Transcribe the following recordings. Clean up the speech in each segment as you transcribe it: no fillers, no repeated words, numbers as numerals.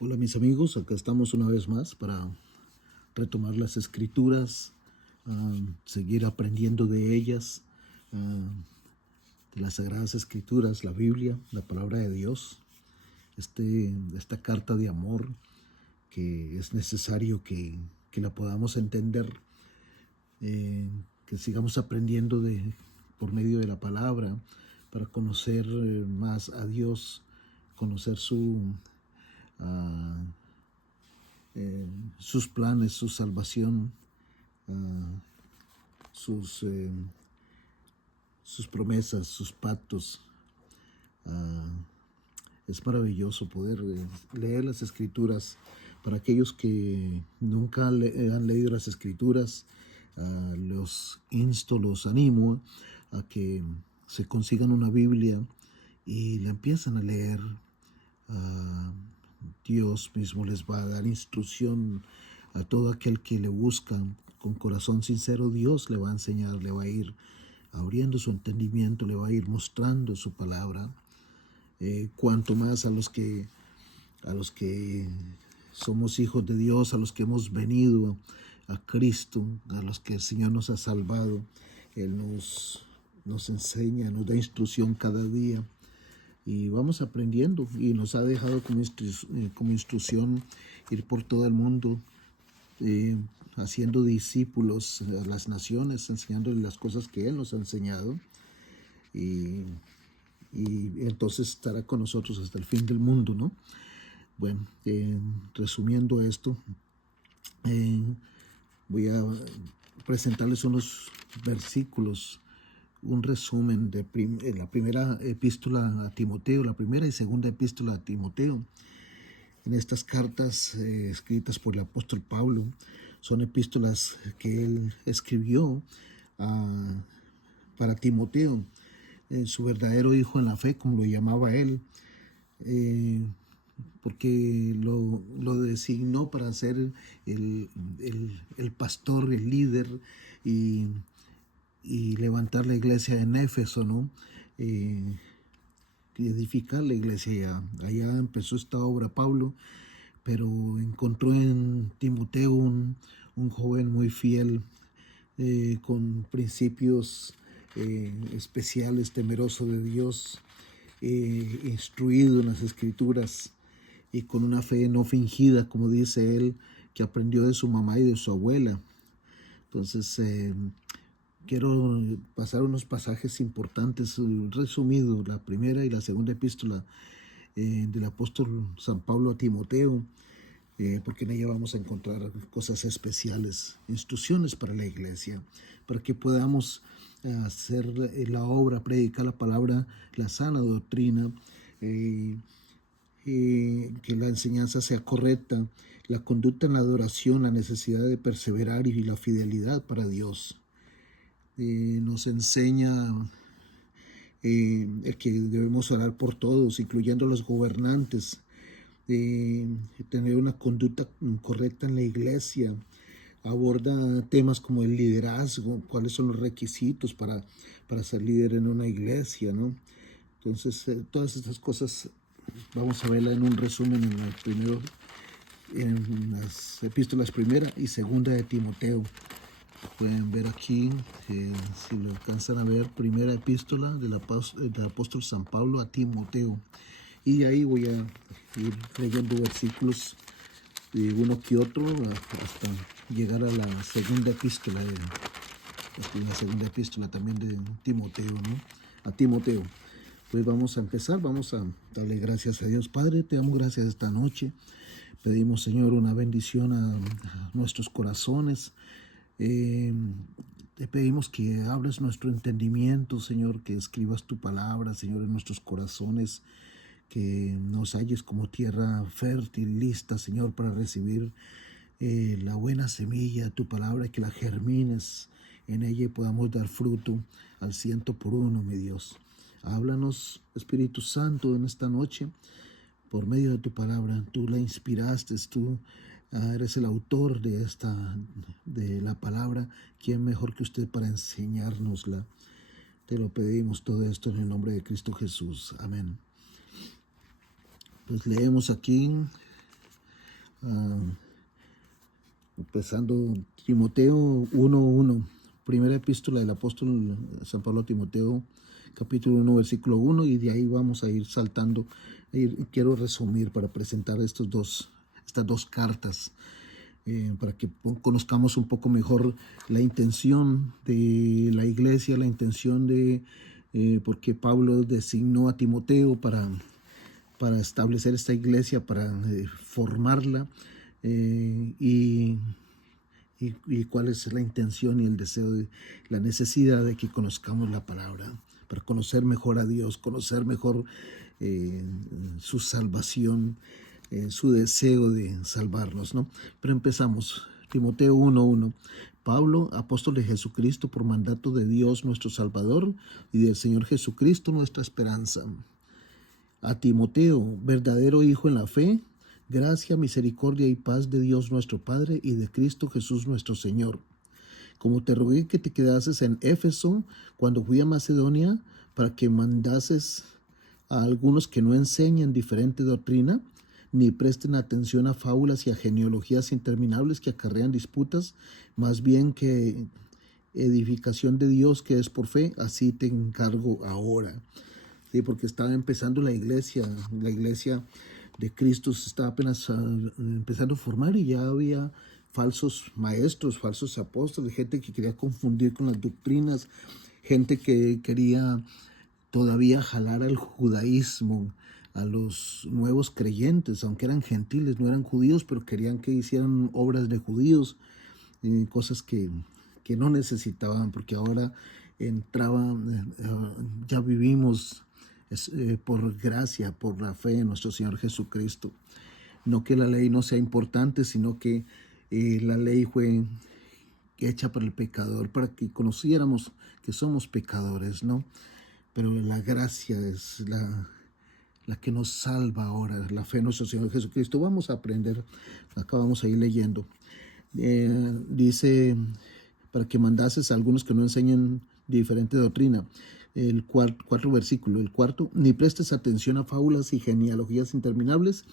Hola mis amigos, acá estamos una vez más para retomar las escrituras, seguir aprendiendo de ellas, ah, de las sagradas escrituras, la Biblia, la palabra de Dios, esta carta de amor que es necesario que la podamos entender, que sigamos aprendiendo por medio de la palabra para conocer más a Dios, conocer ah, sus planes, su salvación, uh, sus, eh, sus promesas, sus pactos. Uh, es maravilloso poder leer las escrituras. Para aquellos que nunca han leído las escrituras, los insto, los animo a que se consigan una Biblia y la empiezan a leer. Dios mismo les va a dar instrucción a todo aquel que le busca con corazón sincero. Dios le va a enseñar, le va a ir abriendo su entendimiento, le va a ir mostrando su palabra. Cuanto más a los que somos hijos de Dios, a los que hemos venido a Cristo, a los que el Señor nos ha salvado, Él nos enseña, nos da instrucción cada día. Y vamos aprendiendo, y nos ha dejado como instrucción ir por todo el mundo, haciendo discípulos a las naciones, enseñándoles las cosas que Él nos ha enseñado, y entonces estará con nosotros hasta el fin del mundo, ¿no? Bueno, resumiendo esto, voy a presentarles unos versículos, un resumen de la primera epístola a Timoteo, la primera y segunda epístola a Timoteo. En estas cartas escritas por el apóstol Pablo, son epístolas que él escribió para Timoteo, su verdadero hijo en la fe, como lo llamaba él, porque lo designó para ser el pastor, el líder y levantar la iglesia en Éfeso, ¿no? Y edificar la iglesia allá empezó esta obra Pablo, pero encontró en Timoteo un joven muy fiel, con principios especiales, temeroso de Dios, instruido en las escrituras y con una fe no fingida, como dice él, que aprendió de su mamá y de su abuela. Entonces, quiero pasar unos pasajes importantes, resumido, la primera y la segunda epístola del apóstol San Pablo a Timoteo, porque en ella vamos a encontrar cosas especiales, instrucciones para la iglesia, para que podamos hacer la obra, predicar la palabra, la sana doctrina, que la enseñanza sea correcta, la conducta en la adoración, la necesidad de perseverar y la fidelidad para Dios. Nos enseña el que debemos orar por todos, incluyendo los gobernantes, tener una conducta correcta en la iglesia. Aborda temas como el liderazgo, cuáles son los requisitos para ser líder en una iglesia, ¿no? Entonces, todas estas cosas vamos a verla en un resumen en las epístolas primera y segunda de Timoteo. Pueden ver aquí, si lo alcanzan a ver, primera epístola del apóstol San Pablo a Timoteo. Y ahí voy a ir leyendo versículos, uno que otro, hasta llegar a la segunda epístola, también de Timoteo, ¿no? A Timoteo. Pues vamos a empezar, vamos a darle gracias a Dios. Padre, te damos gracias esta noche. Pedimos, Señor, una bendición a nuestros corazones. Te pedimos que abres nuestro entendimiento, Señor, que escribas tu palabra, Señor, en nuestros corazones, que nos halles como tierra fértil, lista, Señor, para recibir la buena semilla, tu palabra, que la germines en ella y podamos dar fruto al 100%, mi Dios. Háblanos, Espíritu Santo, en esta noche, por medio de tu palabra. Tú la inspiraste, tú eres el autor de la palabra. ¿Quién mejor que usted para enseñárnosla? Te lo pedimos todo esto en el nombre de Cristo Jesús. Amén. Pues leemos aquí ah, empezando Timoteo 1:1, primera epístola del apóstol San Pablo a Timoteo, capítulo 1, versículo 1, y de ahí vamos a ir saltando. Quiero resumir para presentar estas dos cartas, para que conozcamos un poco mejor la intención de la iglesia, la intención de por qué Pablo designó a Timoteo para establecer esta iglesia, para formarla, y cuál es la intención y el deseo, la necesidad de que conozcamos la palabra, para conocer mejor a Dios, conocer mejor su salvación, su deseo de salvarnos, ¿no? Pero empezamos. Timoteo 1:1. Pablo, apóstol de Jesucristo, por mandato de Dios nuestro Salvador y del Señor Jesucristo nuestra esperanza. A Timoteo, verdadero hijo en la fe, gracia, misericordia y paz de Dios nuestro Padre y de Cristo Jesús nuestro Señor. Como te rogué que te quedases en Éfeso cuando fui a Macedonia, para que mandases a algunos que no enseñan diferente doctrina, ni presten atención a fábulas y a genealogías interminables que acarrean disputas, más bien que edificación de Dios que es por fe, así te encargo ahora. Sí, porque estaba empezando la iglesia de Cristo se estaba apenas empezando a formar, y ya había falsos maestros, falsos apóstoles, gente que quería confundir con las doctrinas, gente que quería todavía jalar al judaísmo, a los nuevos creyentes, aunque eran gentiles, no eran judíos, pero querían que hicieran obras de judíos, cosas que no necesitaban, porque ahora entraban, ya vivimos por gracia, por la fe en nuestro Señor Jesucristo. No que la ley no sea importante, sino que la ley fue hecha para el pecador, para que conociéramos que somos pecadores, ¿no? Pero la gracia es la que nos salva ahora, la fe en nuestro Señor Jesucristo. Vamos a aprender, acá vamos a ir leyendo. Dice, para que mandases a algunos que no enseñen diferente doctrina. El cuarto versículo, el cuarto, ni prestes atención a fábulas y genealogías interminables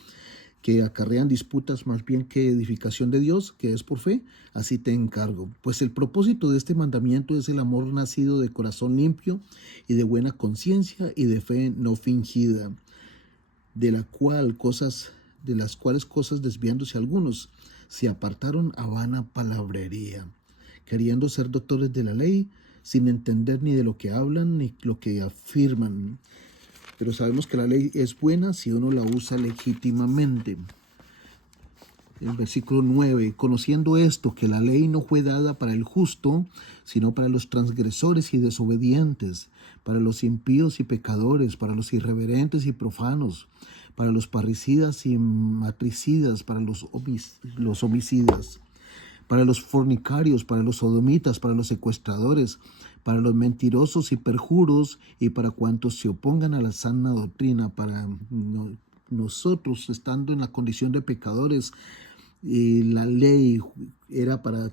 que acarrean disputas, más bien que edificación de Dios, que es por fe, así te encargo. Pues el propósito de este mandamiento es el amor nacido de corazón limpio y de buena conciencia y de fe no fingida, de las cuales cosas desviándose algunos se apartaron a vana palabrería, queriendo ser doctores de la ley, sin entender ni de lo que hablan ni lo que afirman. Pero sabemos que la ley es buena si uno la usa legítimamente. El versículo 9, conociendo esto, que la ley no fue dada para el justo, sino para los transgresores y desobedientes, para los impíos y pecadores, para los irreverentes y profanos, para los parricidas y matricidas, para los homicidas, para los fornicarios, para los sodomitas, para los secuestradores, para los mentirosos y perjuros, y para cuantos se opongan a la sana doctrina, para nosotros, estando en la condición de pecadores, y la ley era para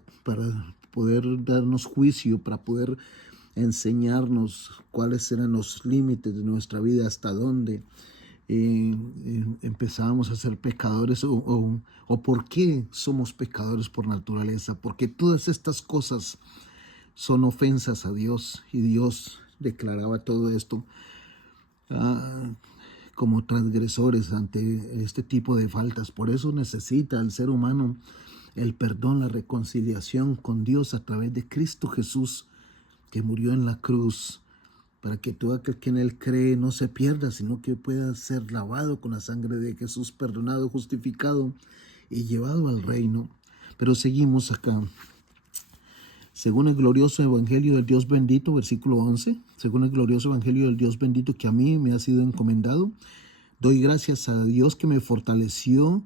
poder darnos juicio, para poder enseñarnos cuáles eran los límites de nuestra vida, hasta dónde empezábamos a ser pecadores, o por qué somos pecadores por naturaleza, porque todas estas cosas son ofensas a Dios, y Dios declaraba todo esto como transgresores ante este tipo de faltas. Por eso necesita el ser humano el perdón, la reconciliación con Dios a través de Cristo Jesús, que murió en la cruz, para que todo aquel que en Él cree no se pierda, sino que pueda ser lavado con la sangre de Jesús, perdonado, justificado y llevado al reino. Pero seguimos acá. Según el glorioso evangelio del Dios bendito, versículo 11, según el glorioso evangelio del Dios bendito que a mí me ha sido encomendado, doy gracias a Dios que me fortaleció,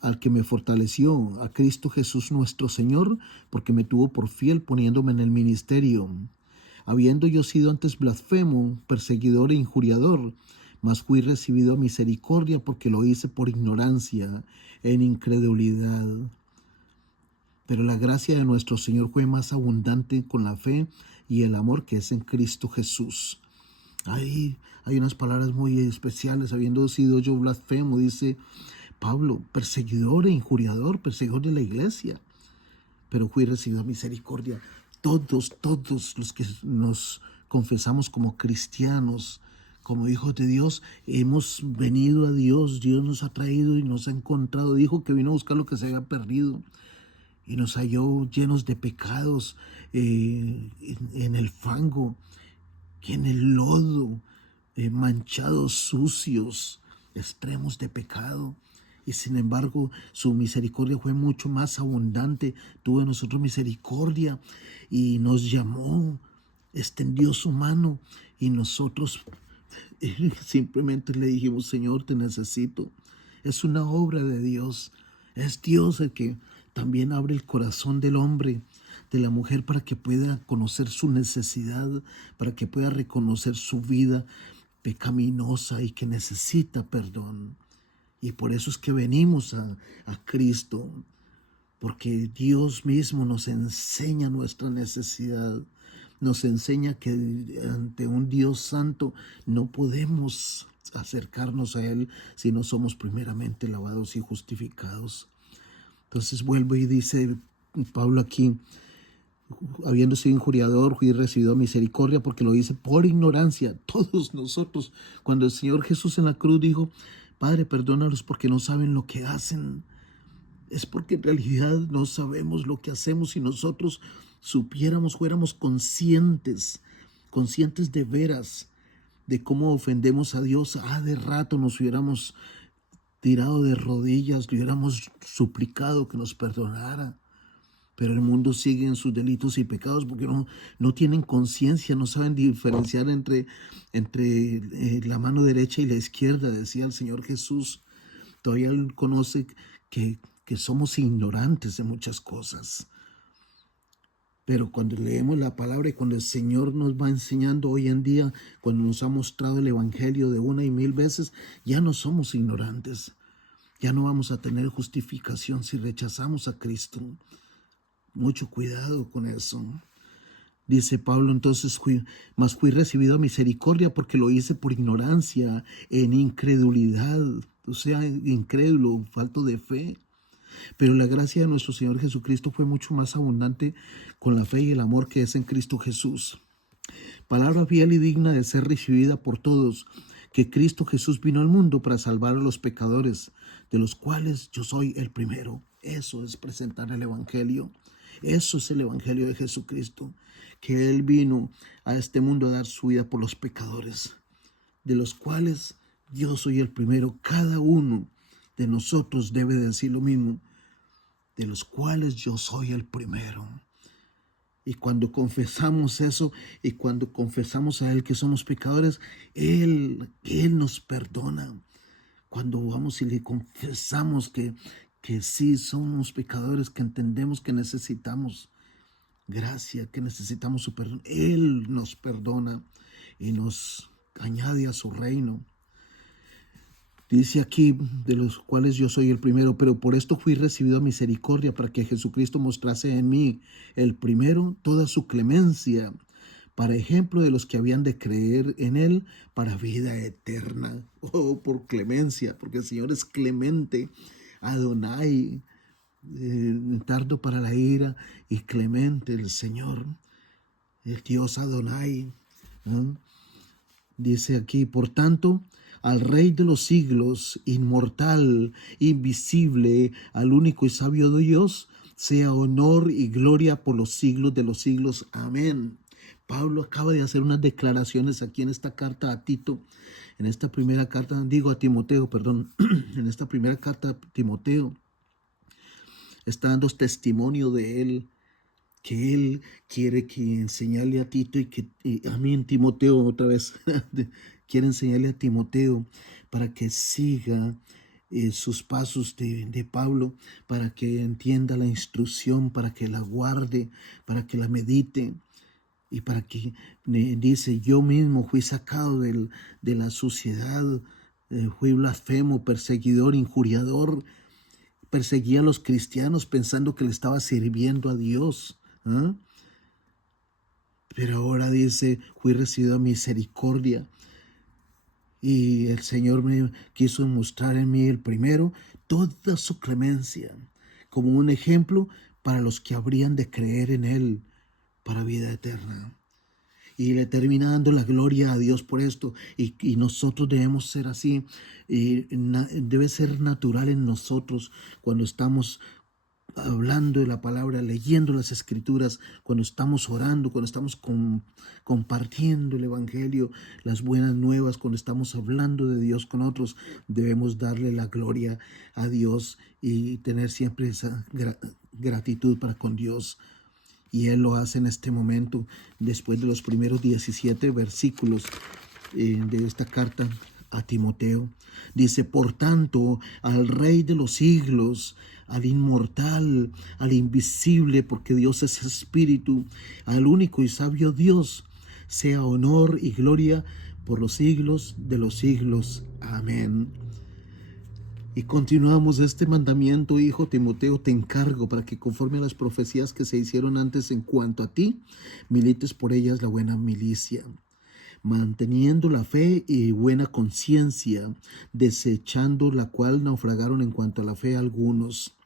al que me fortaleció, a Cristo Jesús nuestro Señor, porque me tuvo por fiel poniéndome en el ministerio. Habiendo yo sido antes blasfemo, perseguidor e injuriador, mas fui recibido a misericordia porque lo hice por ignorancia, en incredulidad. Pero la gracia de nuestro Señor fue más abundante con la fe y el amor que es en Cristo Jesús. Ahí hay unas palabras muy especiales. Habiendo sido yo blasfemo, dice, Pablo, perseguidor e injuriador, perseguidor de la iglesia, pero fui recibido a misericordia. Todos los que nos confesamos como cristianos, como hijos de Dios, hemos venido a Dios. Dios nos ha traído y nos ha encontrado. Dijo que vino a buscar lo que se había perdido y nos halló llenos de pecados, en el fango, en el lodo, manchados, sucios, extremos de pecado. Y sin embargo, su misericordia fue mucho más abundante. Tuvo de nosotros misericordia y nos llamó, extendió su mano y nosotros simplemente le dijimos: Señor, te necesito. Es una obra de Dios. Es Dios el que también abre el corazón del hombre, de la mujer, para que pueda conocer su necesidad, para que pueda reconocer su vida pecaminosa y que necesita perdón. Y por eso es que venimos a Cristo, porque Dios mismo nos enseña nuestra necesidad, nos enseña que ante un Dios santo no podemos acercarnos a Él si no somos primeramente lavados y justificados. Entonces vuelve y dice Pablo aquí: habiendo sido injuriador, fui recibido misericordia, porque lo hice por ignorancia. Todos nosotros, cuando el Señor Jesús en la cruz dijo: Padre, perdónalos porque no saben lo que hacen, es porque en realidad no sabemos lo que hacemos. Si nosotros supiéramos, fuéramos conscientes de veras de cómo ofendemos a Dios, de rato nos hubiéramos tirado de rodillas, le hubiéramos suplicado que nos perdonara. Pero el mundo sigue en sus delitos y pecados porque no tienen conciencia, no saben diferenciar entre la mano derecha y la izquierda, decía el Señor Jesús. Todavía Él conoce que somos ignorantes de muchas cosas. Pero cuando leemos la palabra y cuando el Señor nos va enseñando hoy en día, cuando nos ha mostrado el Evangelio de una y mil veces, ya no somos ignorantes. Ya no vamos a tener justificación si rechazamos a Cristo. Mucho cuidado con eso. Dice Pablo entonces: mas fui recibido a misericordia porque lo hice por ignorancia, en incredulidad, o sea, incrédulo, falto de fe. Pero la gracia de nuestro Señor Jesucristo fue mucho más abundante con la fe y el amor que es en Cristo Jesús. Palabra fiel y digna de ser recibida por todos, que Cristo Jesús vino al mundo para salvar a los pecadores, de los cuales yo soy el primero. Eso es presentar el Evangelio. Eso es el Evangelio de Jesucristo, que Él vino a este mundo a dar su vida por los pecadores, de los cuales yo soy el primero. Cada uno de nosotros debe decir lo mismo: de los cuales yo soy el primero. Y cuando confesamos eso, y cuando confesamos a Él que somos pecadores, Él nos perdona. Cuando vamos y le confesamos que sí somos pecadores, que entendemos que necesitamos gracia, que necesitamos su perdón, Él nos perdona y nos añade a su reino. Dice aquí: de los cuales yo soy el primero, pero por esto fui recibido a misericordia, para que Jesucristo mostrase en mí, el primero, toda su clemencia, para ejemplo de los que habían de creer en Él para vida eterna. Oh, por clemencia, porque el Señor es clemente, Adonai, tardo para la ira y clemente el Señor, el Dios Adonai. ¿No? Dice aquí: por tanto, al Rey de los siglos, inmortal, invisible, al único y sabio de Dios, sea honor y gloria por los siglos de los siglos. Amén. Pablo acaba de hacer unas declaraciones aquí en esta carta a Tito, en esta primera carta, a Timoteo, perdón, en esta primera carta a Timoteo, está dando testimonio de él, que él quiere que enseñarle a Tito y a mí en Timoteo otra vez, quiere enseñarle a Timoteo para que siga sus pasos de Pablo, para que entienda la instrucción, para que la guarde, para que la medite y para que, dice: yo mismo fui sacado de la suciedad, fui blasfemo, perseguidor, injuriador, perseguía a los cristianos pensando que le estaba sirviendo a Dios. ¿Ah? Pero ahora dice: fui recibido a misericordia. Y el Señor me quiso mostrar en mí el primero toda su clemencia, como un ejemplo para los que habrían de creer en Él para vida eterna. Y le termina dando la gloria a Dios por esto. Y nosotros debemos ser así. Debe ser natural en nosotros cuando estamos hablando de la palabra, leyendo las escrituras, cuando estamos orando, cuando estamos compartiendo el evangelio, las buenas nuevas, cuando estamos hablando de Dios con otros, debemos darle la gloria a Dios y tener siempre esa gratitud para con Dios. Y Él lo hace en este momento, después de los primeros 17 versículos de esta carta a Timoteo. Dice: por tanto, al Rey de los siglos, al inmortal, al invisible, porque Dios es espíritu, al único y sabio Dios, sea honor y gloria por los siglos de los siglos. Amén. Y continuamos este mandamiento, hijo Timoteo, te encargo para que conforme a las profecías que se hicieron antes en cuanto a ti, milites por ellas la buena milicia, manteniendo la fe y buena conciencia, desechando la cual naufragaron en cuanto a la fe algunos.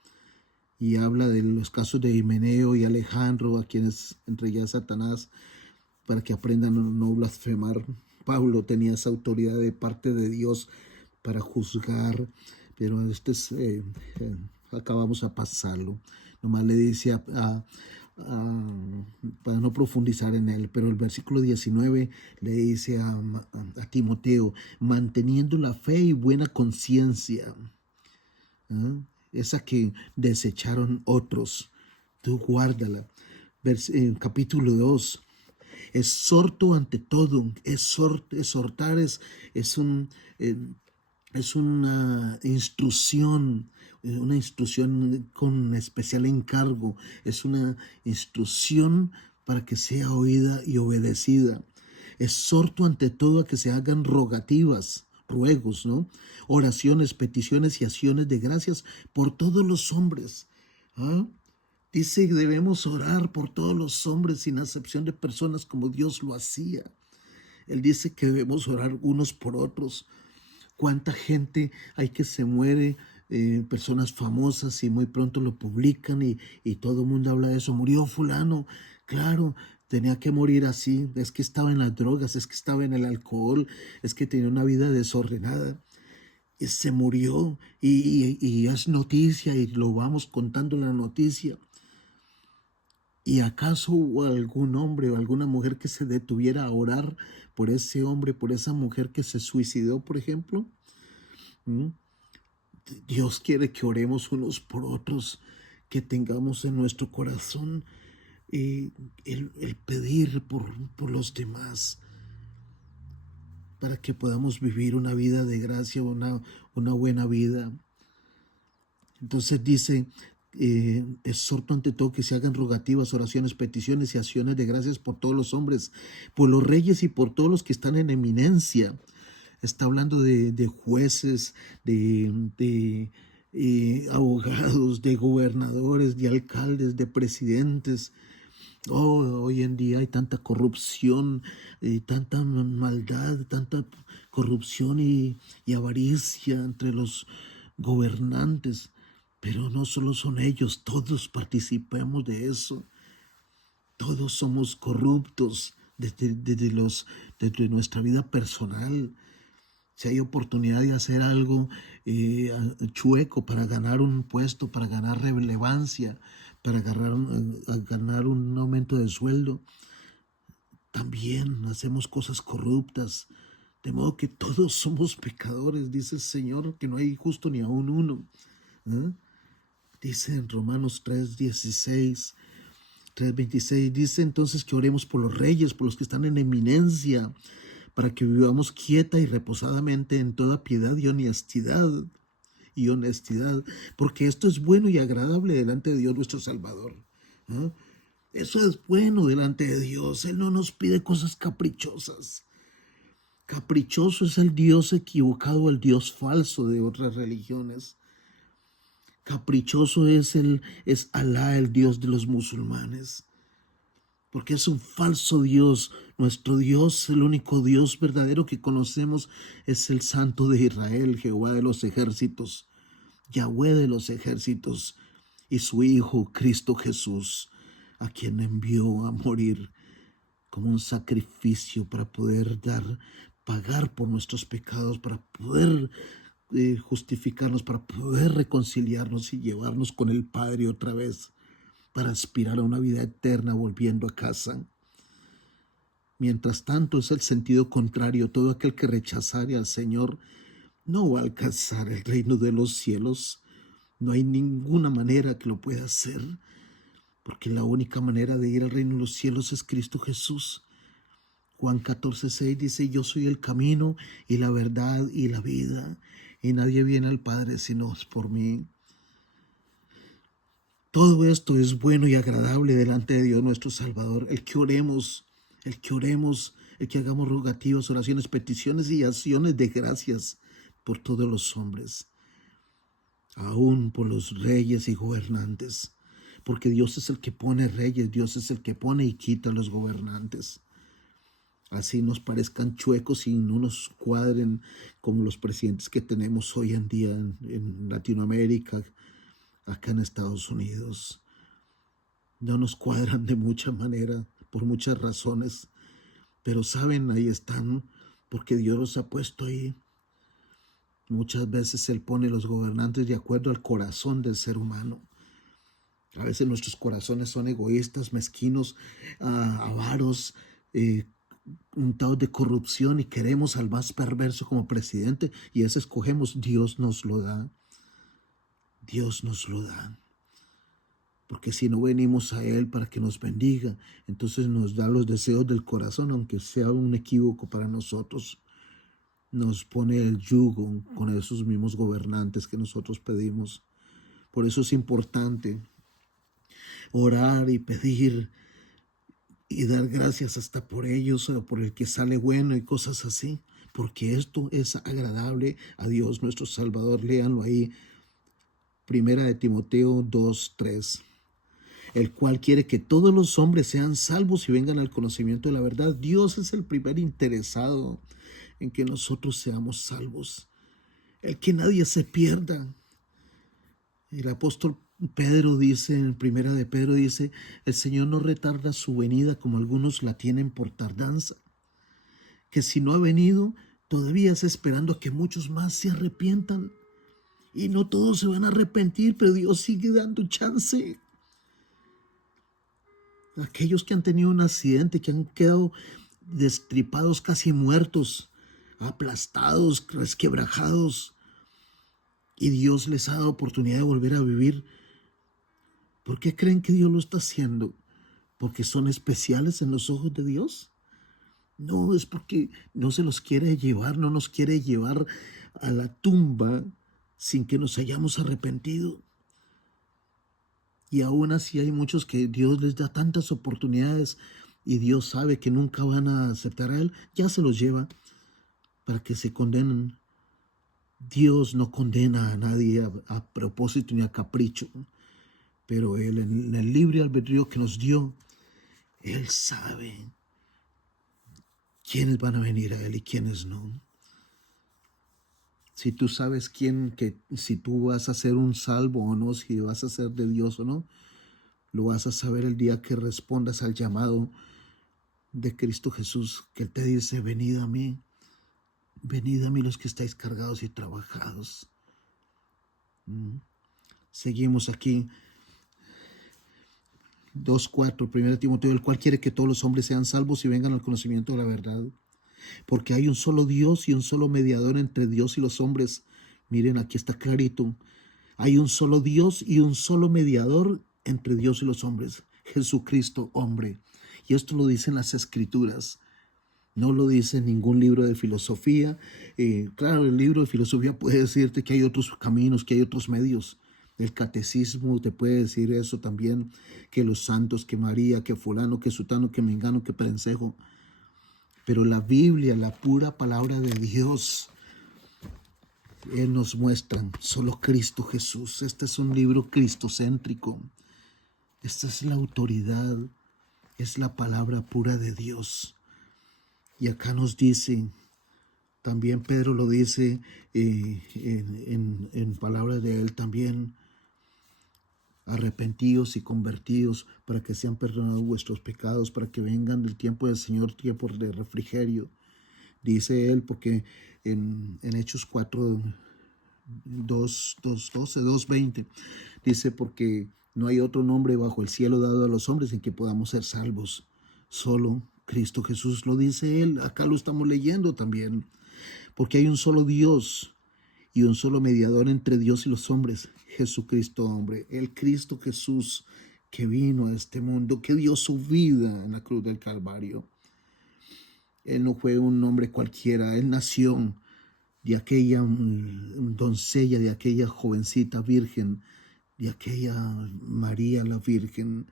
Y habla de los casos de Himeneo y Alejandro, a quienes entregué a Satanás para que aprendan a no blasfemar. Pablo tenía esa autoridad de parte de Dios para juzgar, pero acabamos a pasarlo. Nomás le dice para no profundizar en él, pero el versículo 19 le dice a Timoteo, manteniendo la fe y buena conciencia, esa que desecharon otros, tú guárdala. Capítulo 2, exhorto ante todo, exhortar es una instrucción con especial encargo, es una instrucción para que sea oída y obedecida. Exhorto ante todo a que se hagan ruegos, ¿no? Oraciones, peticiones y acciones de gracias por todos los hombres. Dice que debemos orar por todos los hombres sin acepción de personas como Dios lo hacía. Él dice que debemos orar unos por otros. ¿Cuánta gente hay que se muere? Personas famosas y muy pronto lo publican y todo el mundo habla de eso. Murió fulano, claro, tenía que morir así. Es que estaba en las drogas, es que estaba en el alcohol, es que tenía una vida desordenada. Y se murió y es noticia y lo vamos contando en la noticia. ¿Y acaso hubo algún hombre o alguna mujer que se detuviera a orar por ese hombre, por esa mujer que se suicidó, por ejemplo? Dios quiere que oremos unos por otros, que tengamos en nuestro corazón el pedir por los demás, para que podamos vivir una vida de gracia, una buena vida. Entonces dice, exhorto ante todo que se hagan rogativas, oraciones, peticiones y acciones de gracias por todos los hombres, por los reyes y por todos los que están en eminencia. Está hablando de jueces, de abogados, de gobernadores, de alcaldes, de presidentes. Hoy en día hay tanta corrupción, tanta maldad, tanta corrupción y avaricia entre los gobernantes. Pero no solo son ellos, todos participamos de eso. Todos somos corruptos desde nuestra vida personal. Si hay oportunidad de hacer algo chueco para ganar un puesto, para ganar relevancia, para ganar un aumento de sueldo, también hacemos cosas corruptas. De modo que todos somos pecadores, dice el Señor, que no hay justo ni aún uno. Dice en Romanos 3:16, 3:26, dice entonces que oremos por los reyes, por los que están en eminencia, para que vivamos quieta y reposadamente en toda piedad y honestidad, porque esto es bueno y agradable delante de Dios nuestro Salvador. Eso es bueno delante de Dios. Él no nos pide cosas caprichosas. Caprichoso es el Dios equivocado, el Dios falso de otras religiones. Caprichoso es Alá, el Dios de los musulmanes. porque es un falso Dios. Nuestro Dios, el único Dios verdadero que conocemos, es el Santo de Israel, Jehová de los ejércitos, Yahweh de los ejércitos, y su Hijo, Cristo Jesús, a quien envió a morir como un sacrificio para poder pagar por nuestros pecados, para poder justificarnos, para poder reconciliarnos y llevarnos con el Padre otra vez, para aspirar a una vida eterna volviendo a casa. Mientras tanto, es el sentido contrario. Todo aquel que rechazare al Señor no va a alcanzar el reino de los cielos. No hay ninguna manera que lo pueda hacer, porque la única manera de ir al reino de los cielos es Cristo Jesús. Juan 14:6 dice: yo soy el camino y la verdad y la vida, y nadie viene al Padre sino es por mí. Todo esto es bueno y agradable delante de Dios nuestro Salvador. El que oremos, el que hagamos rogativas, oraciones, peticiones y acciones de gracias por todos los hombres, aún por los reyes y gobernantes, porque Dios es el que pone reyes, Dios es el que pone y quita a los gobernantes. Así nos parezcan chuecos y no nos cuadren como los presidentes que tenemos hoy en día en Latinoamérica, acá en Estados Unidos. No nos cuadran de mucha manera, por muchas razones, pero saben, ahí están, porque Dios los ha puesto ahí. Muchas veces Él pone los gobernantes de acuerdo al corazón del ser humano. A veces nuestros corazones son egoístas, mezquinos, avaros, untados de corrupción, y queremos al más perverso como presidente, y ese escogemos. Dios nos lo da. Dios nos lo da. Porque si no venimos a Él para que nos bendiga, entonces nos da los deseos del corazón, aunque sea un equívoco para nosotros. Nos pone el yugo con esos mismos gobernantes que nosotros pedimos. Por eso es importante orar y pedir y dar gracias hasta por ellos, o por el que sale bueno y cosas así, porque esto es agradable a Dios nuestro Salvador. Léanlo ahí, 1 Timoteo 2:3. El cual quiere que todos los hombres sean salvos y vengan al conocimiento de la verdad. Dios es el primer interesado en que nosotros seamos salvos, el que nadie se pierda. El apóstol Pedro dice, en primera de Pedro dice: el Señor no retarda su venida como algunos la tienen por tardanza, que si no ha venido, todavía está esperando a que muchos más se arrepientan. Y no todos se van a arrepentir, pero Dios sigue dando chance. Aquellos que han tenido un accidente, que han quedado destripados, casi muertos, aplastados, resquebrajados, y Dios les ha dado oportunidad de volver a vivir. ¿Por qué creen que Dios lo está haciendo? ¿Porque son especiales en los ojos de Dios? No, es porque no se los quiere llevar, no nos quiere llevar a la tumba sin que nos hayamos arrepentido. Y aún así hay muchos que Dios les da tantas oportunidades y Dios sabe que nunca van a aceptar a Él, ya se los lleva para que se condenen. Dios no condena a nadie a propósito ni a capricho, pero Él, en el libre albedrío que nos dio, Él sabe quiénes van a venir a Él y quiénes no. Si tú sabes si tú vas a ser un salvo o no, si vas a ser de Dios o no, lo vas a saber el día que respondas al llamado de Cristo Jesús, que Él te dice: venid a mí los que estáis cargados y trabajados. Seguimos aquí. 2:4, 1 Timoteo, el cual quiere que todos los hombres sean salvos y vengan al conocimiento de la verdad. Porque hay un solo Dios y un solo mediador entre Dios y los hombres. Miren, aquí está clarito. Hay un solo Dios y un solo mediador entre Dios y los hombres. Jesucristo, hombre. Y esto lo dicen las Escrituras. No lo dice ningún libro de filosofía. Claro, el libro de filosofía puede decirte que hay otros caminos, que hay otros medios. El catecismo te puede decir eso también, que los santos, que María, que fulano, que sutano, que mengano, que prensejo. Pero la Biblia, la pura palabra de Dios, Él nos muestra solo Cristo Jesús. Este es un libro cristocéntrico. Esta es la autoridad. es la palabra pura de Dios. Y acá nos dice, también Pedro lo dice en palabras de él también, arrepentidos y convertidos para que sean perdonados vuestros pecados, para que vengan del tiempo del Señor, tiempo de refrigerio. Dice él, porque en Hechos 4, 2:20, dice, porque no hay otro nombre bajo el cielo dado a los hombres en que podamos ser salvos. Solo Cristo Jesús, lo dice él. Acá lo estamos leyendo también. Porque hay un solo Dios y un solo mediador entre Dios y los hombres, Jesucristo hombre, el Cristo Jesús que vino a este mundo, que dio su vida en la cruz del Calvario. Él no fue un hombre cualquiera, él nació de aquella doncella, de aquella jovencita virgen, de aquella María la Virgen,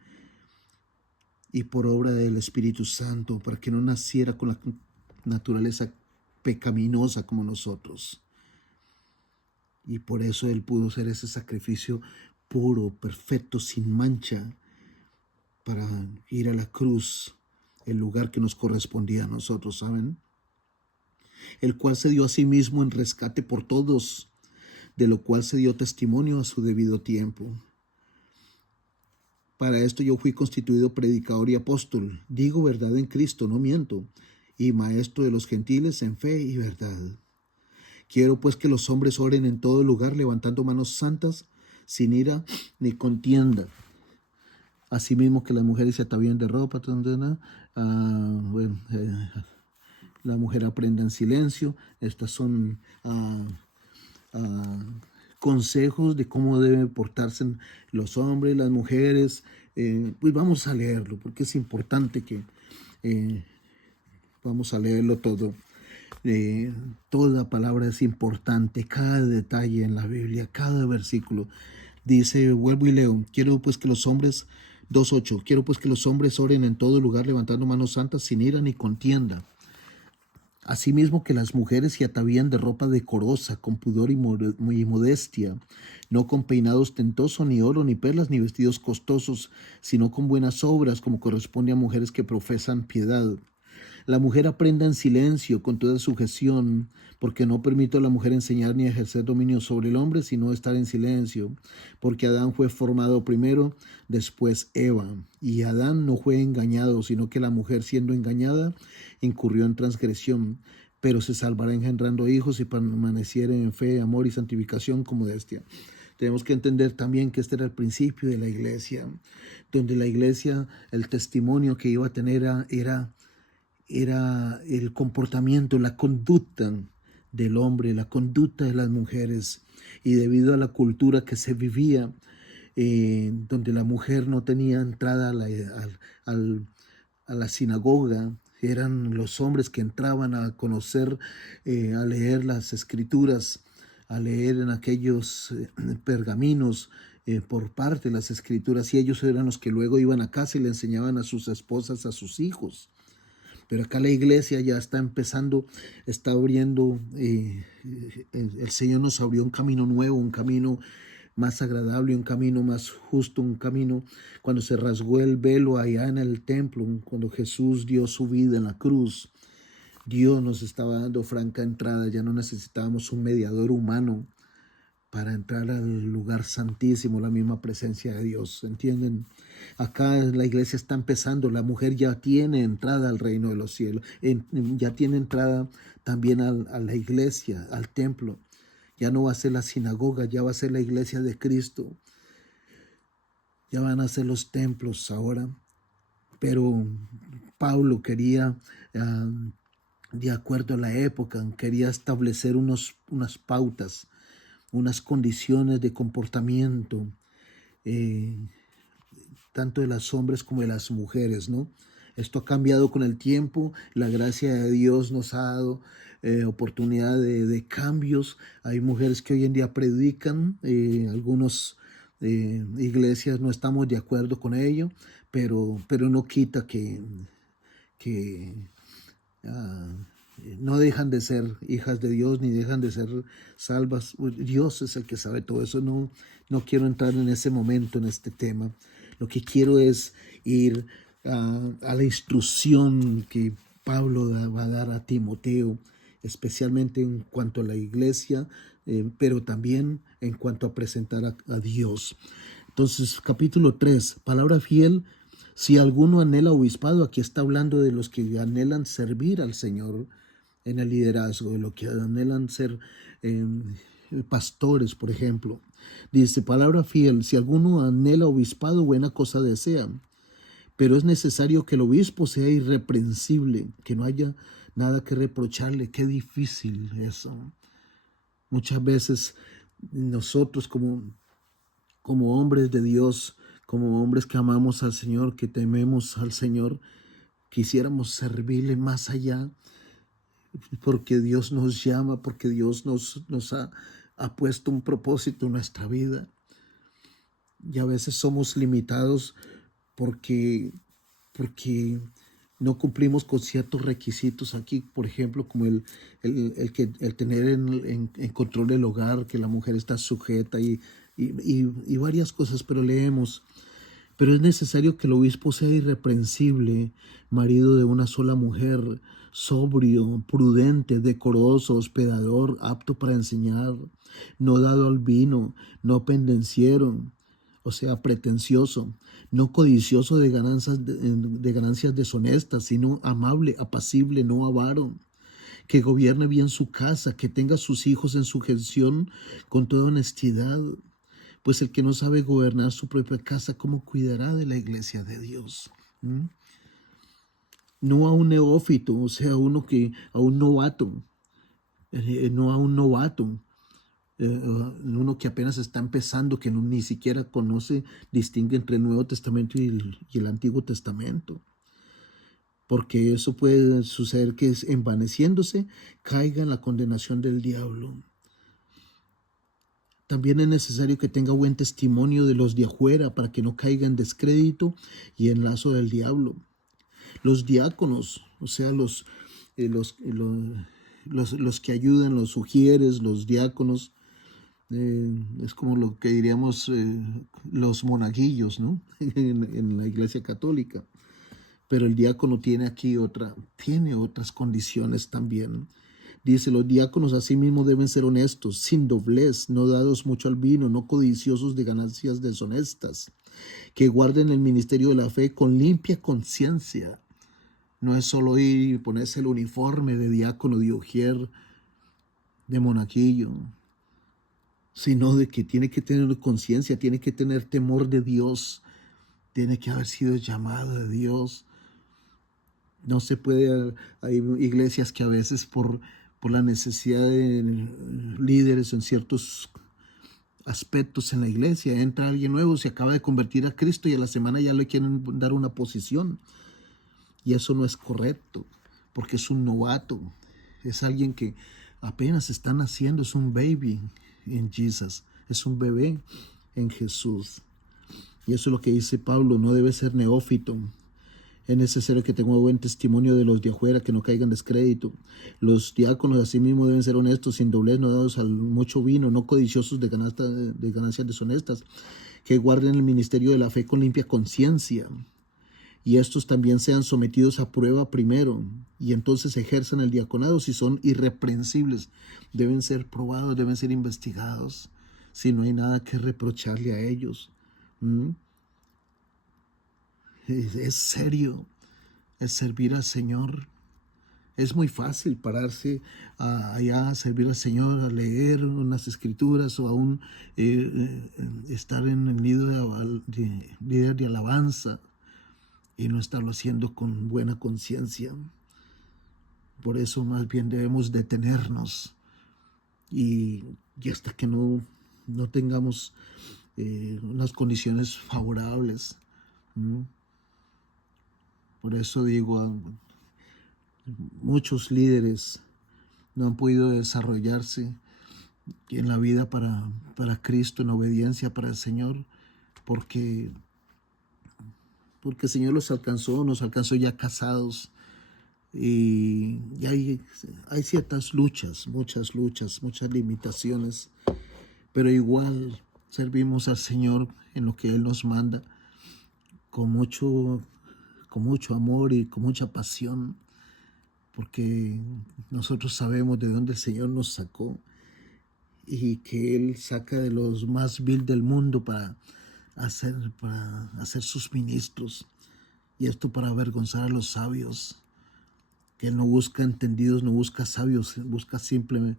y por obra del Espíritu Santo, para que no naciera con la naturaleza pecaminosa como nosotros. Y por eso él pudo hacer ese sacrificio puro, perfecto, sin mancha, para ir a la cruz, el lugar que nos correspondía a nosotros, ¿saben? El cual se dio a sí mismo en rescate por todos, de lo cual se dio testimonio a su debido tiempo. Para esto yo fui constituido predicador y apóstol, digo verdad en Cristo, no miento, y maestro de los gentiles en fe y verdad. Quiero pues que los hombres oren en todo lugar, levantando manos santas, sin ira ni contienda. Asimismo que las mujeres se atavíen de ropa, la mujer aprenda en silencio. Estas son consejos de cómo deben portarse los hombres, las mujeres. Pues vamos a leerlo, porque es importante que vamos a leerlo todo. Toda palabra es importante, cada detalle en la Biblia, cada versículo. Dice, vuelvo y leo, quiero pues que los hombres, 2:8, quiero pues que los hombres oren en todo lugar levantando manos santas sin ira ni contienda. Asimismo que las mujeres se atavían de ropa decorosa, con pudor y modestia, no con peinado ostentoso, ni oro, ni perlas, ni vestidos costosos, sino con buenas obras, como corresponde a mujeres que profesan piedad. La mujer aprenda en silencio, con toda sujeción, porque no permito a la mujer enseñar ni ejercer dominio sobre el hombre, sino estar en silencio. Porque Adán fue formado primero, después Eva. Y Adán no fue engañado, sino que la mujer, siendo engañada, incurrió en transgresión. Pero se salvará engendrando hijos y permaneciera en fe, amor y santificación con modestia. Tenemos que entender también que este era el principio de la iglesia, donde la iglesia, el testimonio que iba a tener era el comportamiento, la conducta del hombre, la conducta de las mujeres. Y debido a la cultura que se vivía, donde la mujer no tenía entrada a la sinagoga, eran los hombres que entraban a conocer, a leer las escrituras, a leer en aquellos pergaminos por parte de las escrituras, y ellos eran los que luego iban a casa y le enseñaban a sus esposas, a sus hijos. Pero acá la iglesia ya está empezando, está abriendo, el Señor nos abrió un camino nuevo, un camino más agradable, un camino más justo, un camino cuando se rasgó el velo allá en el templo, cuando Jesús dio su vida en la cruz. Dios nos estaba dando franca entrada, ya no necesitábamos un mediador humano para entrar al lugar santísimo, la misma presencia de Dios, ¿entienden? Acá la iglesia está empezando, la mujer ya tiene entrada al reino de los cielos, ya tiene entrada también a la iglesia, al templo. Ya no va a ser la sinagoga, ya va a ser la iglesia de Cristo. Ya van a ser los templos ahora. Pero Pablo quería, de acuerdo a la época, quería establecer unas pautas, unas condiciones de comportamiento, tanto de los hombres como de las mujeres, ¿no? Esto ha cambiado con el tiempo, la gracia de Dios nos ha dado oportunidad de cambios. Hay mujeres que hoy en día predican, algunas iglesias no estamos de acuerdo con ello, pero no quita que no dejan de ser hijas de Dios, ni dejan de ser salvas. Dios es el que sabe todo eso. No quiero entrar en ese momento, en este tema. Lo que quiero es ir a la instrucción que Pablo va a dar a Timoteo, especialmente en cuanto a la iglesia, pero también en cuanto a presentar a Dios. Entonces, capítulo 3, palabra fiel. Si alguno anhela obispado, aquí está hablando de los que anhelan servir al Señor en el liderazgo, de los que anhelan ser eh, pastores, por ejemplo. Dice, palabra fiel, si alguno anhela obispado, buena cosa desea, pero es necesario que el obispo sea irreprensible, que no haya nada que reprocharle. Qué difícil eso. Muchas veces nosotros como hombres de Dios, como hombres que amamos al Señor, que tememos al Señor, quisiéramos servirle más allá, porque Dios nos llama, porque Dios nos ha puesto un propósito en nuestra vida. Y a veces somos limitados porque no cumplimos con ciertos requisitos aquí, por ejemplo, como el tener en control el hogar, que la mujer está sujeta y varias cosas, pero es necesario que el obispo sea irreprensible, marido de una sola mujer, sobrio, prudente, decoroso, hospedador, apto para enseñar, no dado al vino, no pendenciero, o sea, pretencioso, no codicioso de ganancias deshonestas, sino amable, apacible, no avaro, que gobierne bien su casa, que tenga a sus hijos en sujeción con toda honestidad. Pues el que no sabe gobernar su propia casa, ¿cómo cuidará de la iglesia de Dios? ¿Mm? No a un neófito, o sea, a un novato, no a un novato, uno que apenas está empezando, que ni siquiera conoce, distingue entre el Nuevo Testamento y el Antiguo Testamento. Porque eso puede suceder que envaneciéndose caiga en la condenación del diablo. También es necesario que tenga buen testimonio de los de afuera para que no caiga en descrédito y en lazo del diablo. Los diáconos, o sea, los que ayudan, los sugieres, los diáconos, es como lo que diríamos los monaguillos, ¿no? en la iglesia católica. Pero el diácono tiene otras condiciones también. Dice, los diáconos asimismo deben ser honestos, sin doblez, no dados mucho al vino, no codiciosos de ganancias deshonestas, que guarden el ministerio de la fe con limpia conciencia. No es solo ir y ponerse el uniforme de diácono, de ujier, de monaguillo, sino de que tiene que tener conciencia, tiene que tener temor de Dios, tiene que haber sido llamado de Dios. No se puede, hay iglesias que a veces por la necesidad de líderes en ciertos aspectos en la iglesia, entra alguien nuevo, se acaba de convertir a Cristo y a la semana ya le quieren dar una posición. Y eso no es correcto, porque es un novato, es alguien que apenas está naciendo, es un baby en Jesus, es un bebé en Jesús. Y eso es lo que dice Pablo, no debe ser neófito. Es necesario que tenga buen testimonio de los de afuera, que no caigan en descrédito. Los diáconos asimismo deben ser honestos, sin doblez, no dados al mucho vino, no codiciosos de ganancias deshonestas, que guarden el ministerio de la fe con limpia conciencia. Y estos también sean sometidos a prueba primero, y entonces ejerzan el diaconado si son irreprensibles. Deben ser probados, deben ser investigados, si no hay nada que reprocharle a ellos. Es serio, es servir al Señor. Es muy fácil pararse allá a servir al Señor, a leer unas escrituras o aún estar en el nido de líder de alabanza y no estarlo haciendo con buena conciencia. Por eso más bien debemos detenernos y hasta que no tengamos unas condiciones favorables. Por eso digo, muchos líderes no han podido desarrollarse en la vida para Cristo, en obediencia para el Señor, porque el Señor nos alcanzó ya casados, y hay ciertas luchas, muchas limitaciones, pero igual servimos al Señor en lo que Él nos manda con con mucho amor y con mucha pasión, porque nosotros sabemos de dónde el Señor nos sacó y que Él saca de los más vil del mundo para hacer sus ministros, y esto para avergonzar a los sabios, que Él no busca entendidos, no busca sabios, busca simples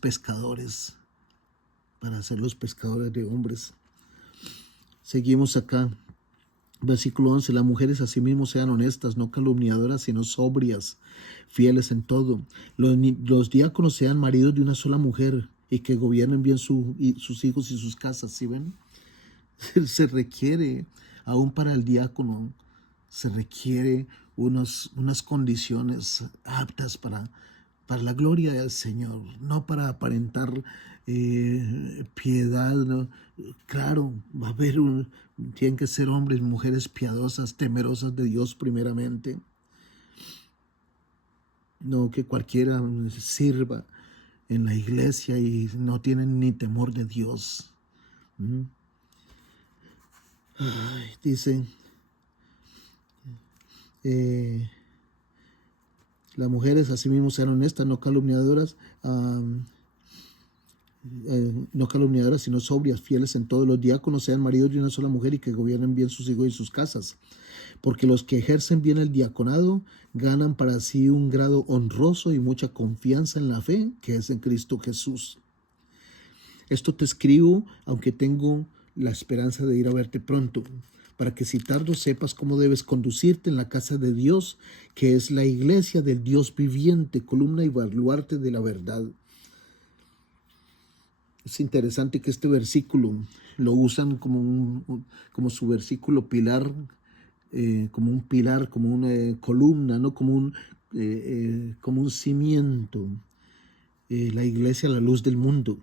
pescadores para hacer los pescadores de hombres. Seguimos acá. Versículo 11, las mujeres asimismo sean honestas, no calumniadoras, sino sobrias, fieles en todo. Los diáconos sean maridos de una sola mujer y que gobiernen bien sus hijos y sus casas. ¿Sí ven? Se requiere, aún para el diácono, se requiere unas condiciones aptas para la gloria del Señor, no para aparentar piedad, ¿no? Claro, va a haber tienen que ser hombres y mujeres piadosas, temerosas de Dios primeramente. No que cualquiera sirva en la iglesia y no tienen ni temor de Dios. Dice, las mujeres asimismo sean honestas, no calumniadoras, sino sobrias, fieles en todos. Los diáconos sean maridos de una sola mujer y que gobiernen bien sus hijos y sus casas, porque los que ejercen bien el diaconado ganan para sí un grado honroso y mucha confianza en la fe que es en Cristo Jesús. Esto te escribo, aunque tengo la esperanza de ir a verte pronto, para que si tardo sepas cómo debes conducirte en la casa de Dios, que es la iglesia del Dios viviente, columna y baluarte de la verdad. Es interesante que este versículo lo usan como su versículo pilar, como un pilar, como una columna, ¿no? como un cimiento. La iglesia, la luz del mundo.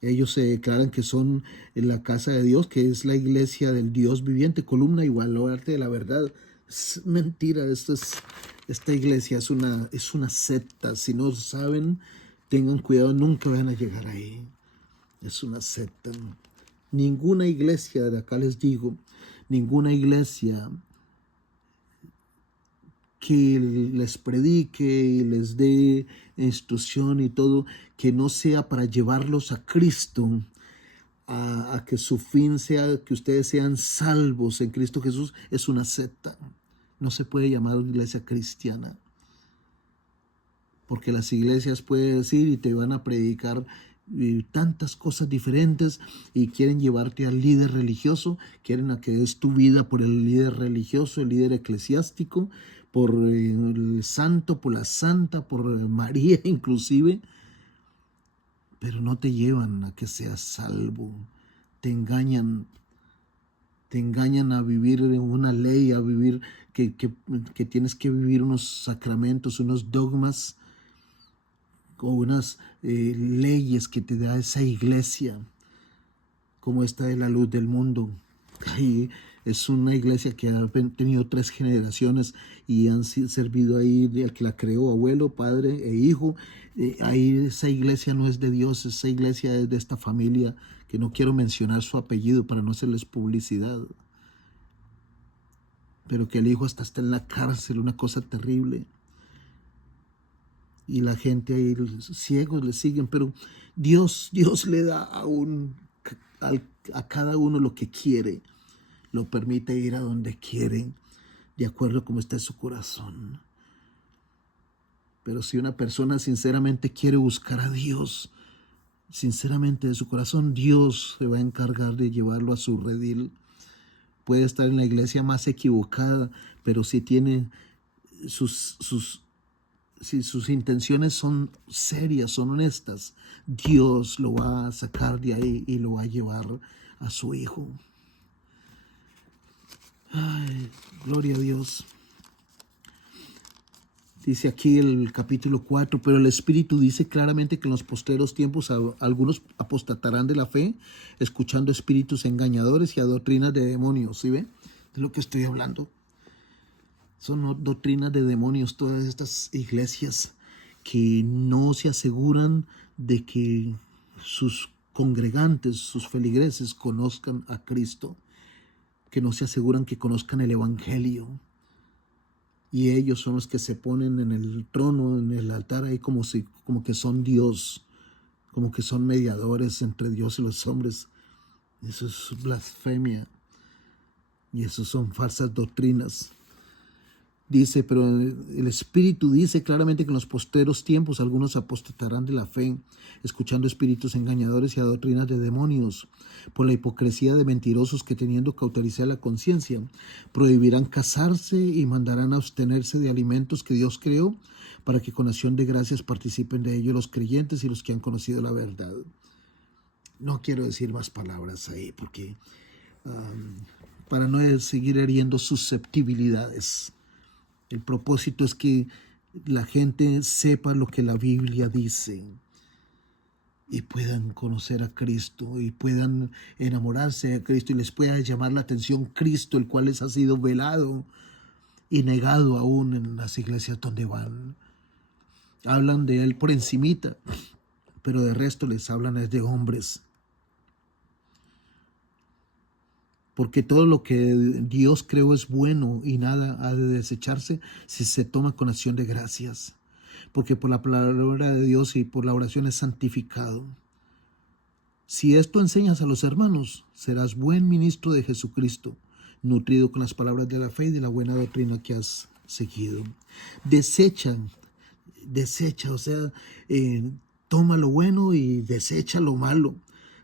Ellos se declaran que son la casa de Dios, que es la iglesia del Dios viviente, columna y baluarte de la verdad. Es mentira, esta iglesia es una secta. Si no saben, tengan cuidado, nunca van a llegar ahí. Es una secta. Ninguna iglesia, de acá les digo, ninguna iglesia que les predique y les dé instrucción y todo, que no sea para llevarlos a Cristo, a que su fin sea que ustedes sean salvos en Cristo Jesús, es una secta. No se puede llamar iglesia cristiana, porque las iglesias pueden decir y te van a predicar tantas cosas diferentes y quieren llevarte al líder religioso, quieren a que des tu vida por el líder religioso, el líder eclesiástico, por el santo, por la santa, por María inclusive, pero no te llevan a que seas salvo. Te engañan a vivir una ley, a vivir que tienes que vivir unos sacramentos, unos dogmas o unas leyes que te da esa iglesia, como esta de la luz del mundo. Ahí es una iglesia que ha tenido 3 generaciones y han servido ahí el que la creó, abuelo, padre e hijo. Ahí esa iglesia no es de Dios, esa iglesia es de esta familia, que no quiero mencionar su apellido para no hacerles publicidad, pero que el hijo hasta está en la cárcel, una cosa terrible. Y la gente ahí, los ciegos le siguen, pero Dios le da a cada uno lo que quiere, lo permite ir a donde quiere, de acuerdo a cómo está su corazón. Pero si una persona sinceramente quiere buscar a Dios, sinceramente de su corazón, Dios se va a encargar de llevarlo a su redil. Puede estar en la iglesia más equivocada, pero si tiene si sus intenciones son serias, son honestas, Dios lo va a sacar de ahí y lo va a llevar a su hijo. Ay, gloria a Dios. Dice aquí el capítulo 4, pero el Espíritu dice claramente que en los postreros tiempos algunos apostatarán de la fe, escuchando espíritus engañadores y a doctrinas de demonios. ¿Sí ve? De lo que estoy hablando. Son doctrinas de demonios, todas estas iglesias que no se aseguran de que sus congregantes, sus feligreses conozcan a Cristo, que no se aseguran que conozcan el Evangelio. Y ellos son los que se ponen en el trono, en el altar, ahí como que son Dios, como que son mediadores entre Dios y los hombres. Eso es blasfemia. Y eso son falsas doctrinas. Dice, pero el Espíritu dice claramente que en los posteros tiempos algunos apostatarán de la fe, escuchando espíritus engañadores y a doctrinas de demonios, por la hipocresía de mentirosos que, teniendo cauterizada la conciencia, prohibirán casarse y mandarán a abstenerse de alimentos que Dios creó, para que con acción de gracias participen de ello los creyentes y los que han conocido la verdad. No quiero decir más palabras ahí, porque para no seguir hiriendo susceptibilidades. El propósito es que la gente sepa lo que la Biblia dice y puedan conocer a Cristo y puedan enamorarse de Cristo y les pueda llamar la atención Cristo, el cual les ha sido velado y negado aún en las iglesias donde van. Hablan de Él por encimita, pero de resto les hablan es de hombres. Porque todo lo que Dios creó es bueno y nada ha de desecharse si se toma con acción de gracias. Porque por la palabra de Dios y por la oración es santificado. Si esto enseñas a los hermanos, serás buen ministro de Jesucristo, nutrido con las palabras de la fe y de la buena doctrina que has seguido. Desecha, o sea, toma lo bueno y desecha lo malo.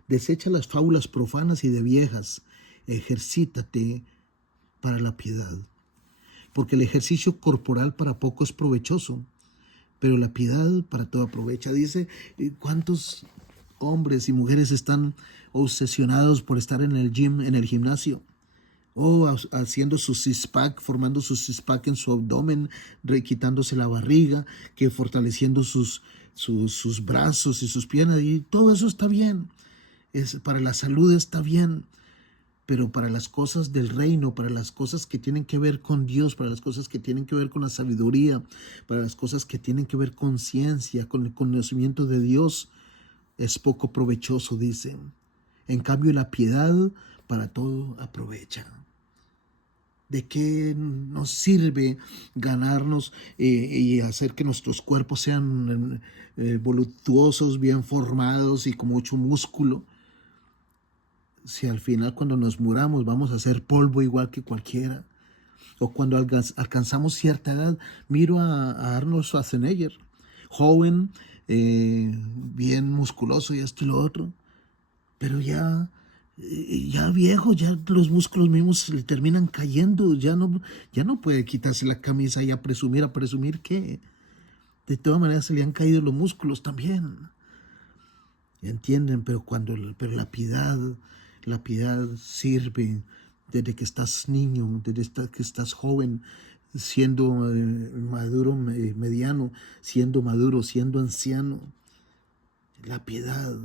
Desecha las fábulas profanas y de viejas. Ejercítate para la piedad, porque el ejercicio corporal para poco es provechoso, pero la piedad para todo aprovecha. Dice, ¿cuántos hombres y mujeres están obsesionados por estar en el gym, en el gimnasio? Haciendo su six-pack, formando su six-pack en su abdomen, quitándose la barriga, que fortaleciendo sus brazos y sus piernas, y todo eso está bien. Para la salud está bien. Pero para las cosas del reino, para las cosas que tienen que ver con Dios, para las cosas que tienen que ver con la sabiduría, para las cosas que tienen que ver con ciencia, con el conocimiento de Dios, es poco provechoso, dicen. En cambio, la piedad para todo aprovecha. ¿De qué nos sirve ganarnos y hacer que nuestros cuerpos sean voluptuosos, bien formados y con mucho músculo? Si al final cuando nos muramos vamos a ser polvo igual que cualquiera. O cuando alcanzamos cierta edad, miro a Arnold Schwarzenegger, joven, bien musculoso y esto y lo otro, pero ya viejo, ya los músculos mismos le terminan cayendo, ya no puede quitarse la camisa y a presumir qué. De todas maneras se le han caído los músculos también. ¿Entienden? Pero la piedad sirve desde que estás niño, desde que estás joven, siendo maduro, mediano, siendo maduro, siendo anciano. La piedad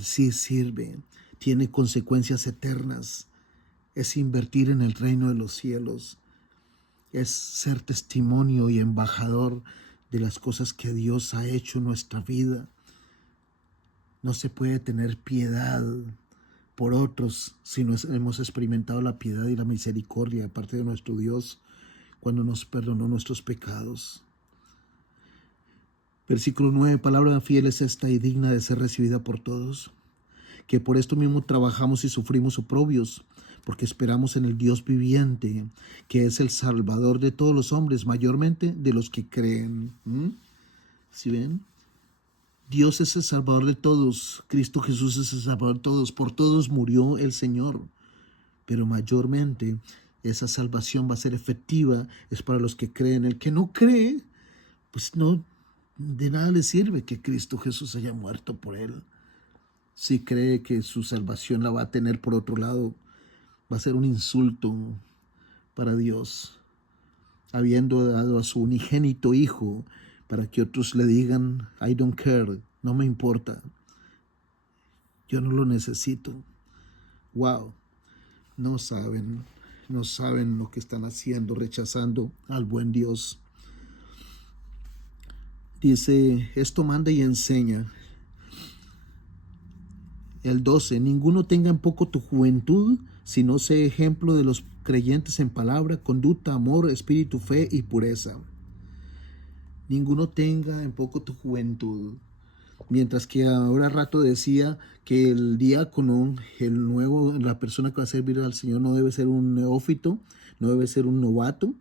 sí sirve, tiene consecuencias eternas. Es invertir en el reino de los cielos. Es ser testimonio y embajador de las cosas que Dios ha hecho en nuestra vida. No se puede tener piedad por otros si no hemos experimentado la piedad y la misericordia de parte de nuestro Dios cuando nos perdonó nuestros pecados. Versículo 9, palabra fiel es esta y digna de ser recibida por todos, que por esto mismo trabajamos y sufrimos oprobios, porque esperamos en el Dios viviente, que es el Salvador de todos los hombres, mayormente de los que creen. ¿Sí ven? Dios es el Salvador de todos, Cristo Jesús es el Salvador de todos, por todos murió el Señor, pero mayormente esa salvación va a ser efectiva, es para los que creen. El que no cree, pues no, de nada le sirve que Cristo Jesús haya muerto por él. Si cree que su salvación la va a tener por otro lado, va a ser un insulto para Dios, habiendo dado a su unigénito Hijo, para que otros le digan, I don't care, no me importa, yo no lo necesito. Wow, no saben lo que están haciendo, rechazando al buen Dios. Dice, esto manda y enseña. El 12, ninguno tenga en poco tu juventud, sino sé ejemplo de los creyentes en palabra, conducta, amor, espíritu, fe y pureza. Ninguno tenga en poco tu juventud. Mientras que ahora rato decía que el diácono, la persona que va a servir al Señor, no debe ser un neófito, no debe ser un novato.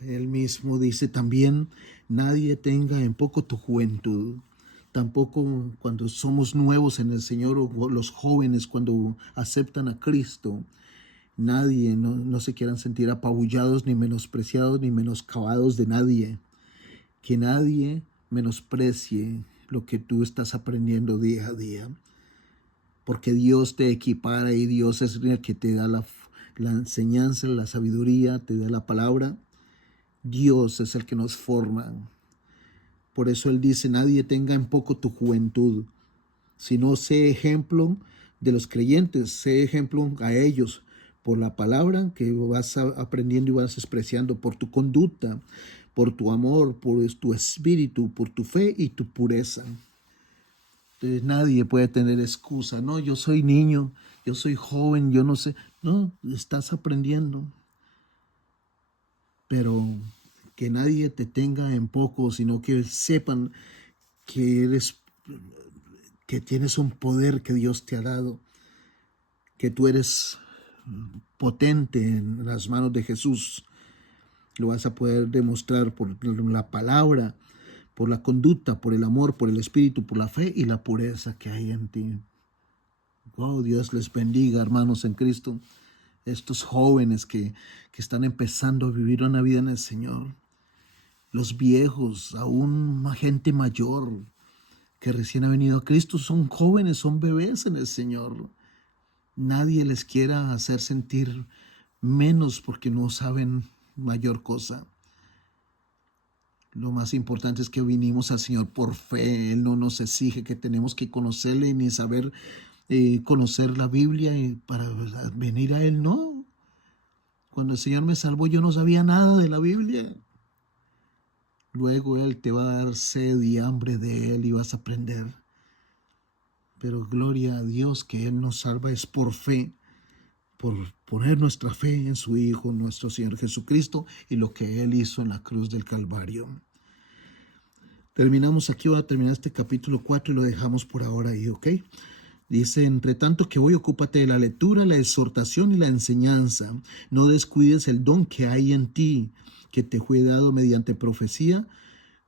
Él mismo dice también, nadie tenga en poco tu juventud. Tampoco cuando somos nuevos en el Señor, o los jóvenes cuando aceptan a Cristo, nadie, no se quieran sentir apabullados, ni menospreciados, ni menoscabados de nadie. Que nadie menosprecie lo que tú estás aprendiendo día a día. Porque Dios te equipara y Dios es el que te da la enseñanza, la sabiduría, te da la palabra. Dios es el que nos forma. Por eso Él dice, nadie tenga en poco tu juventud, sino sé ejemplo de los creyentes, sé ejemplo a ellos por la palabra que vas aprendiendo y vas expresando, por tu conducta, por tu amor, por tu espíritu, por tu fe y tu pureza. Entonces nadie puede tener excusa, no, yo soy niño, yo soy joven, yo no sé. No, estás aprendiendo. Pero que nadie te tenga en poco, sino que sepan que que tienes un poder que Dios te ha dado, que tú eres potente en las manos de Jesús. Lo vas a poder demostrar por la palabra, por la conducta, por el amor, por el espíritu, por la fe y la pureza que hay en ti. Oh, Dios les bendiga, hermanos en Cristo, estos jóvenes que están empezando a vivir una vida en el Señor. Los viejos, aún gente mayor que recién ha venido a Cristo, son jóvenes, son bebés en el Señor. Nadie les quiera hacer sentir menos porque no saben mayor cosa. Lo más importante es que vinimos al Señor por fe. Él no nos exige que tenemos que conocerle ni saber conocer la Biblia para venir a Él. No. Cuando el Señor me salvó, yo no sabía nada de la Biblia. Luego Él te va a dar sed y hambre de Él y vas a aprender. Pero gloria a Dios que Él nos salva es por fe, por poner nuestra fe en su Hijo, nuestro Señor Jesucristo, y lo que Él hizo en la cruz del Calvario. Terminamos aquí, voy a terminar este capítulo 4 y lo dejamos por ahora ahí, ¿ok? Dice, entre tanto que voy, ocúpate de la lectura, la exhortación y la enseñanza. No descuides el don que hay en ti, que te fue dado mediante profecía,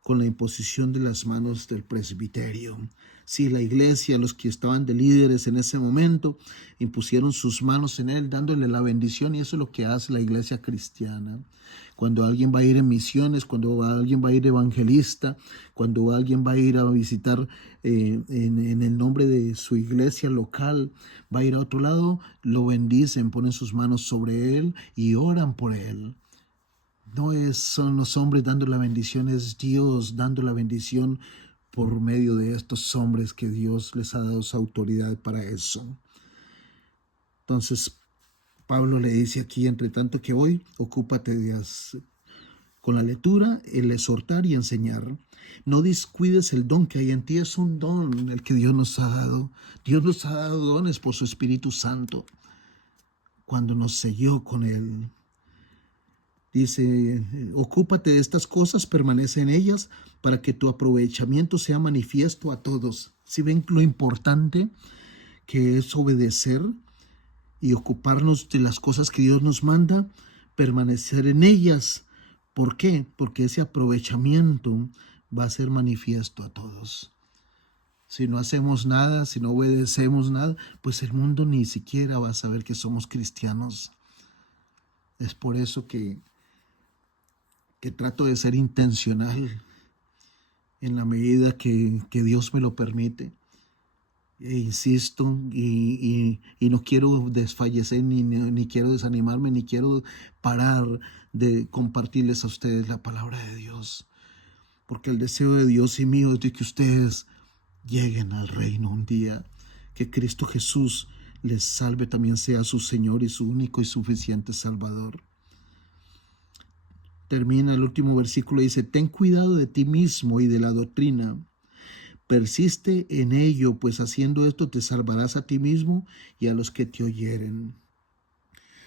con la imposición de las manos del presbiterio. Sí, la iglesia, los que estaban de líderes en ese momento, impusieron sus manos en él, dándole la bendición, y eso es lo que hace la iglesia cristiana. Cuando alguien va a ir en misiones, cuando alguien va a ir evangelista, cuando alguien va a ir a visitar en el nombre de su iglesia local, va a ir a otro lado, lo bendicen, ponen sus manos sobre él y oran por él. No son los hombres dando la bendición, es Dios dando la bendición por medio de estos hombres que Dios les ha dado esa autoridad para eso. Entonces, Pablo le dice aquí, entre tanto que voy, ocúpate con la lectura, el exhortar y enseñar. No descuides el don que hay en ti, es un don el que Dios nos ha dado. Dios nos ha dado dones por su Espíritu Santo cuando nos selló con Él. Dice, ocúpate de estas cosas, permanece en ellas, para que tu aprovechamiento sea manifiesto a todos. ¿Sí ven lo importante que es obedecer y ocuparnos de las cosas que Dios nos manda? Permanecer en ellas. ¿Por qué? Porque ese aprovechamiento va a ser manifiesto a todos. Si no hacemos nada, si no obedecemos nada, pues el mundo ni siquiera va a saber que somos cristianos. Es por eso que trato de ser intencional en la medida que Dios me lo permite. E insisto y no quiero desfallecer, ni quiero desanimarme, ni quiero parar de compartirles a ustedes la palabra de Dios. Porque el deseo de Dios y mío es de que ustedes lleguen al reino un día, que Cristo Jesús les salve, también sea su Señor y su único y suficiente Salvador. Termina el último versículo y dice, ten cuidado de ti mismo y de la doctrina. Persiste en ello, pues haciendo esto te salvarás a ti mismo y a los que te oyeren.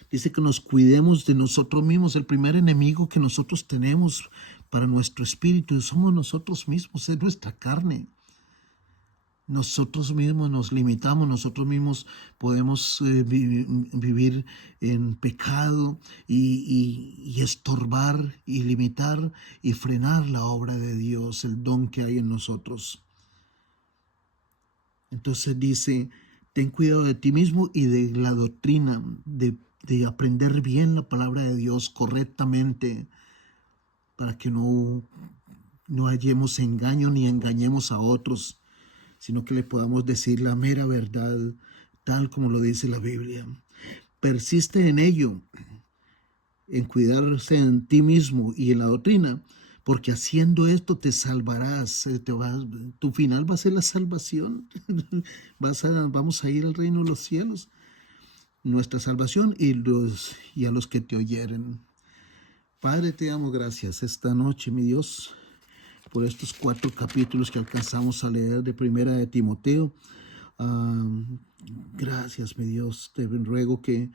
Dice que nos cuidemos de nosotros mismos. El primer enemigo que nosotros tenemos para nuestro espíritu somos nosotros mismos, es nuestra carne. Nosotros mismos nos limitamos, nosotros mismos podemos vivir en pecado y estorbar y limitar y frenar la obra de Dios, el don que hay en nosotros. Entonces dice, ten cuidado de ti mismo y de la doctrina, de aprender bien la palabra de Dios correctamente, para que no hallemos engaño ni engañemos a otros, sino que le podamos decir la mera verdad, tal como lo dice la Biblia. Persiste en ello, en cuidarse en ti mismo y en la doctrina, porque haciendo esto te salvarás, tu final va a ser la salvación, vamos a ir al reino de los cielos, nuestra salvación y a los que te oyeren. Padre, te damos gracias esta noche, mi Dios, por estos 4 capítulos que alcanzamos a leer de Primera de Timoteo. Gracias, mi Dios, te ruego que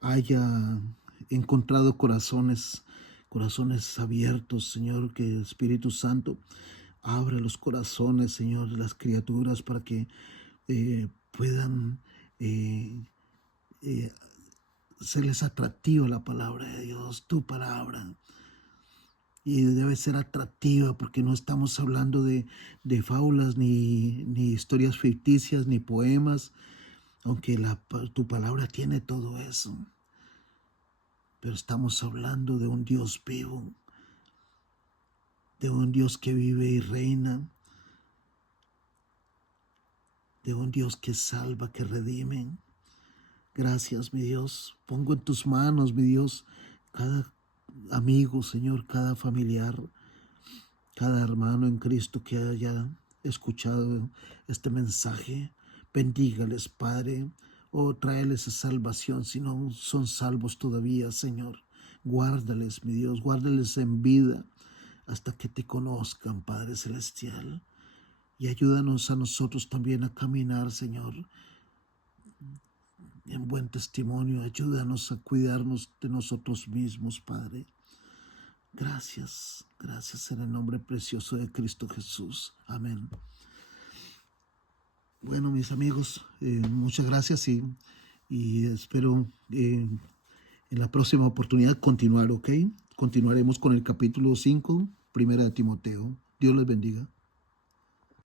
haya encontrado corazones abiertos, Señor, que el Espíritu Santo abra los corazones, Señor, de las criaturas para que puedan serles atractiva la palabra de Dios, tu palabra. Y debe ser atractiva porque no estamos hablando de fábulas ni historias ficticias ni poemas, aunque tu palabra tiene todo eso. Pero estamos hablando de un Dios vivo, de un Dios que vive y reina, de un Dios que salva, que redime. Gracias, mi Dios. Pongo en tus manos, mi Dios, cada amigo, Señor, cada familiar, cada hermano en Cristo que haya escuchado este mensaje. Bendígales, Padre, tráeles a salvación si no son salvos todavía, Señor. Guárdales, mi Dios, guárdales en vida hasta que te conozcan, Padre Celestial. Y ayúdanos a nosotros también a caminar, Señor, en buen testimonio. Ayúdanos a cuidarnos de nosotros mismos, Padre. Gracias, gracias en el nombre precioso de Cristo Jesús. Amén. Bueno, mis amigos, muchas gracias y espero en la próxima oportunidad continuar, ¿ok? Continuaremos con el capítulo 5, Primera de Timoteo. Dios les bendiga.